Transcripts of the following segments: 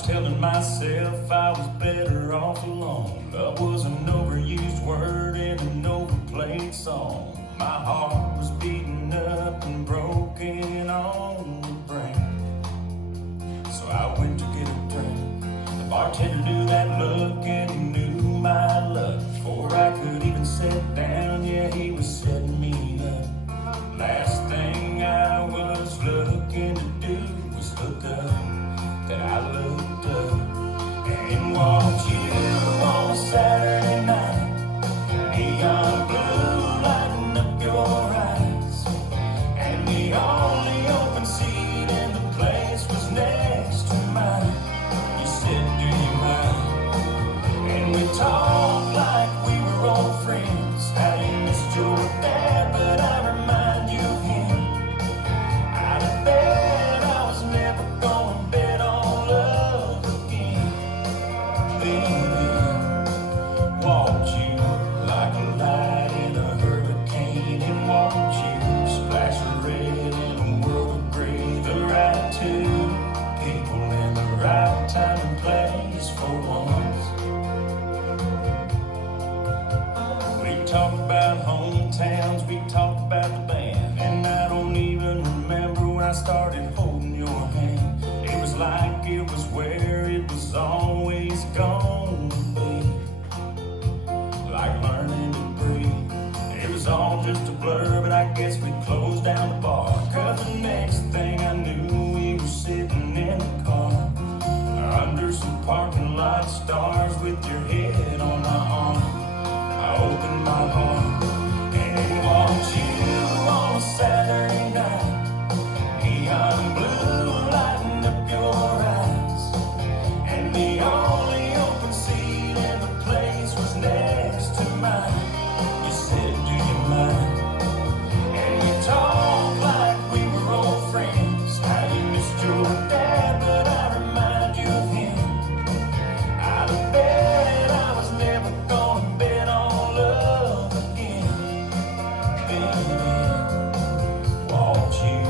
was telling myself I was better off alone. Love was an overused word in an overplayed song. My heart was beaten up and broken on the brain. So I went to get a drink. The bartender knew that look and he knew my luck. Before I could even sit down, yeah, he was setting me up. Last thing I was looking to do was look up. Then I looked up, and in walked you on a Saturday night. Neon blue lighting up your eyes, and the only open seat in the place was next to mine. You said, do you mind? And we talked like we were old friends. How you missed your dad, but I remind you of him. I'd have bet I was never gonna bet on love again. Then walked you like a light in a hurricane, and walked you splash of red in a world of gray. The right two people in the right time and place for once. We talked about hometowns, we talked about the band, and I don't even remember when I started holding your hand. It was like it was where it was always gonna be, like learning to breathe. It was all just a blur, but I guess we closed down the bar, 'cause the next thing I knew we were sitting in the car, under some parking lot stars with your head on my arm. I opened my heart, and it walked you on a Saturday night. Neon blue lighting up your eyes, and the only open seat in the place was next to mine. You said, do you mind? And we talked like we were old friends. How you missed your dad, but I remind you of him. I'd have bet I was never gonna bet on love again. Then walked you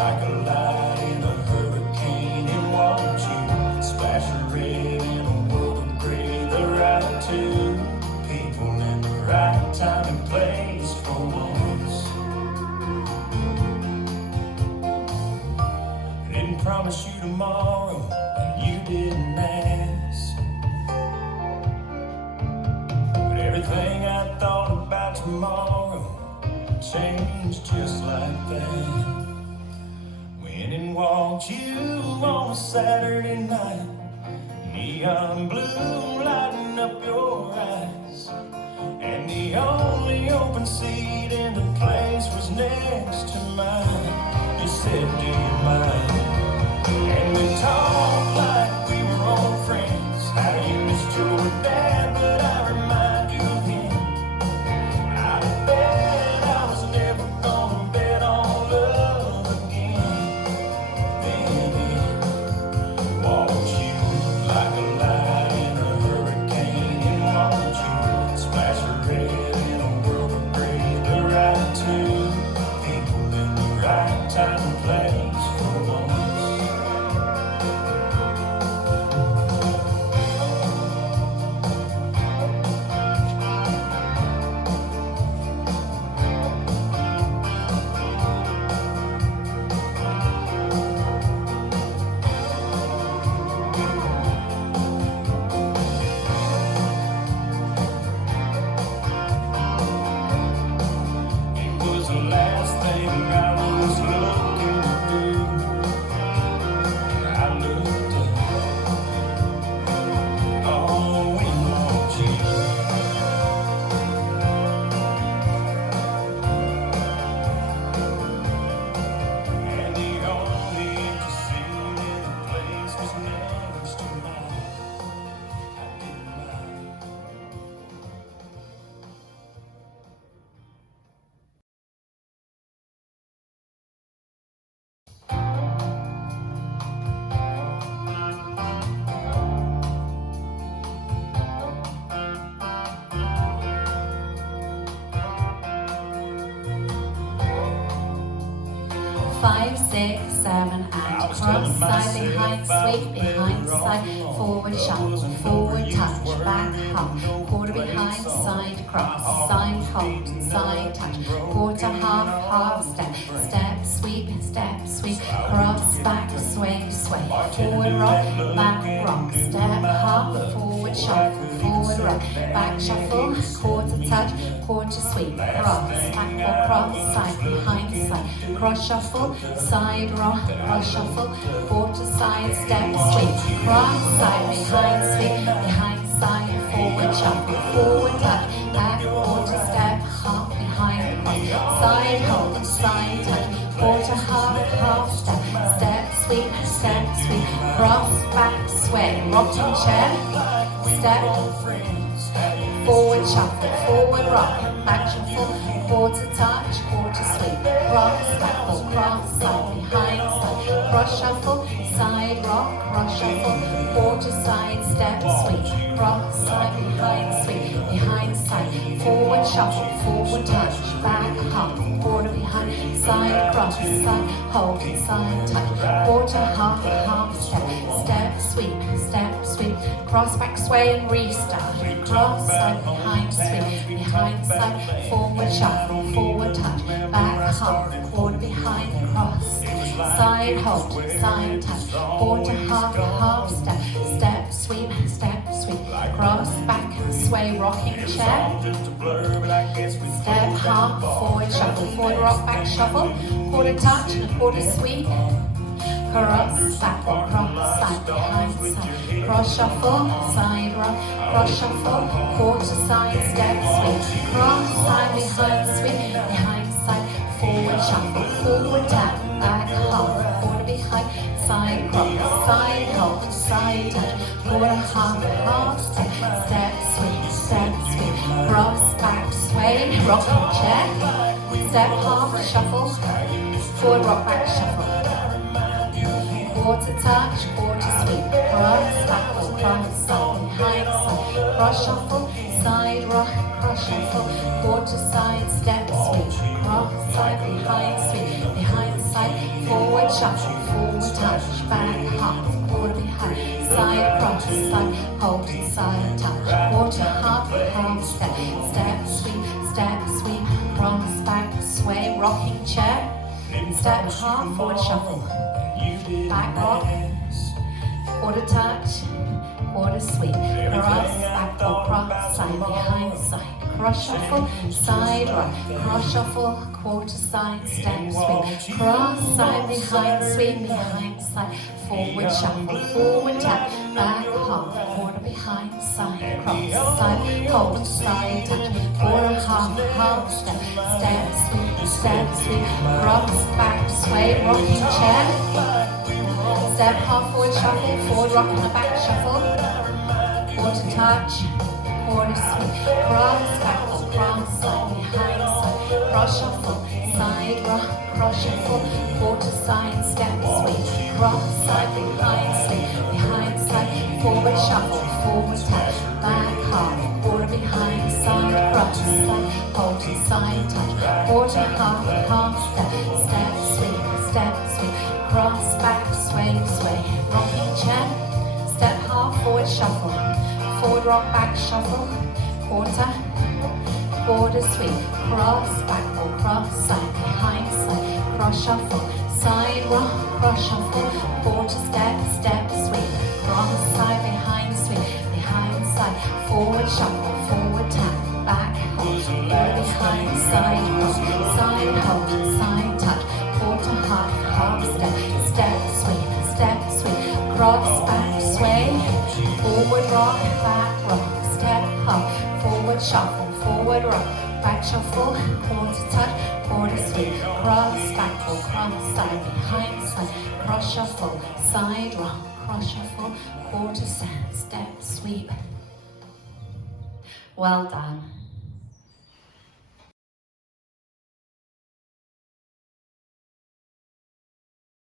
like a light in a hurricane, and walked you splash of red in a world of gray. The right two people in the right time and place for once. I didn't promise you tomorrow, and you didn't ask. But everything I thought about tomorrow changed just like that. Went and walked you on a Saturday night. Neon blue lighting up your eyes, and the only open seat in the place was next to mine. You said, do you mind? And we talked like we were old friends. How you missed your dad, but I remind you of him. I'd have bet I was never gonna bet on love again. Then walked you like a light in a hurricane, and walked you splash of red in a world of gray. The right two people in the right time and place for one. 5, 6, 7, and cross, side, behind, sweep, behind, side, forward, shuffle, forward, touch, back, hop, quarter behind, side, cross, side, hold, side, touch, quarter, half, step, step, sweep, cross, back, sway, forward, rock, back, step, half, forward, shuffle, forward, rock, back, shuffle, quarter, touch, quarter, sweep, cross, back, or cross, side, behind, side, cross, shuffle, side, rock, cross, shuffle, quarter, side, step, sweep, cross, side, behind, side, forward, shuffle, forward, touch, back, quarter, step, half, behind, cross, side, hold, side, touch, quarter, half, step, sweep, cross, back, sway, rocking chair, step, forward, shuffle, forward, rock, back, shuffle, quarter, touch, quarter, sweep, cross, back, cross, side, behind, side, cross, shuffle, side, rock, cross, shuffle, quarter, side, step, sweep, cross, side, behind, side, forward, shuffle, forward, touch, back, half, quarter, behind, side, cross, side, hold, side, touch, quarter, half, step, sweep, cross, back, sway, and restart, cross, side, behind, side, forward, shuffle, forward, touch, back, half, quarter, behind, cross, side, hold, side, touch, quarter, half, step, sweep, cross, back, sway, rocking chair, step, half, forward, shuffle, forward, rock, back, shuffle, quarter, touch, and a quarter, sweep, cross, back, cross, side, behind, side, cross, shuffle, side, rock, cross, shuffle, quarter, side, step, sweep, cross, side, behind, side, forward, shuffle, forward, tap, back, half, quarter, behind, side, cross, side, hold, side, touch, quarter, half, step, sweep, cross, back, sway, rocking chair, step, half, shuffle, forward, rock, back, shuffle, quarter, touch, quarter, sweep, cross, back, cross, side, behind, side, cross, shuffle, side, rock, cross, shuffle, quarter, side, step, sweep, cross, side, behind, side, forward, shuffle, forward, touch, back, half, quarter, behind, side, cross, side, hold, side, touch, quarter, half, step, sweep, cross, back, sway, rocking chair, step, half, forward, shuffle, back, rock, quarter, touch, quarter, sweep, cross, back, cross, side, behind, side, cross, shuffle, side, rock, cross, shuffle, quarter, side, step, sweep, cross, side, behind, sweep, behind, side, forward, shuffle, forward, tap, back, half, quarter, behind, side, cross, side, hold, side, touch, quarter, half, step, sweep, cross, back, sway, rocking chair, step, half, forward, shuffle, forward, rock, and a back, shuffle, quarter, touch, quarter, sweep, cross, back, cross, side, behind, side, cross, shuffle, side, rock, cross, shuffle, quarter, side, step, sweep, cross, side, behind, side, forward, shuffle, forward, touch, back, half, quarter, behind, side, cross, side, hold, side, touch, quarter, half, step, sweep, cross, back, sway, rocking chair, step, half, forward, shuffle, forward, rock, back, shuffle, quarter, sweep, cross, back, or cross, side, behind, side, cross, shuffle, side, rock, cross, shuffle, quarter, step, sweep, cross, side, behind, side, forward, shuffle, forward, tap, back, hold, quarter, behind, side, rock, side, hold, side, touch, quarter, half, step, sweep, cross, back, sway, forward, rock, back, rock, step, half, forward, shuffle, forward, rock, back, shuffle, quarter, touch, quarter, sweep, cross, back, or cross, side, behind, side, cross, shuffle, side, rock, cross, shuffle, quarter, step, sweep. Well done.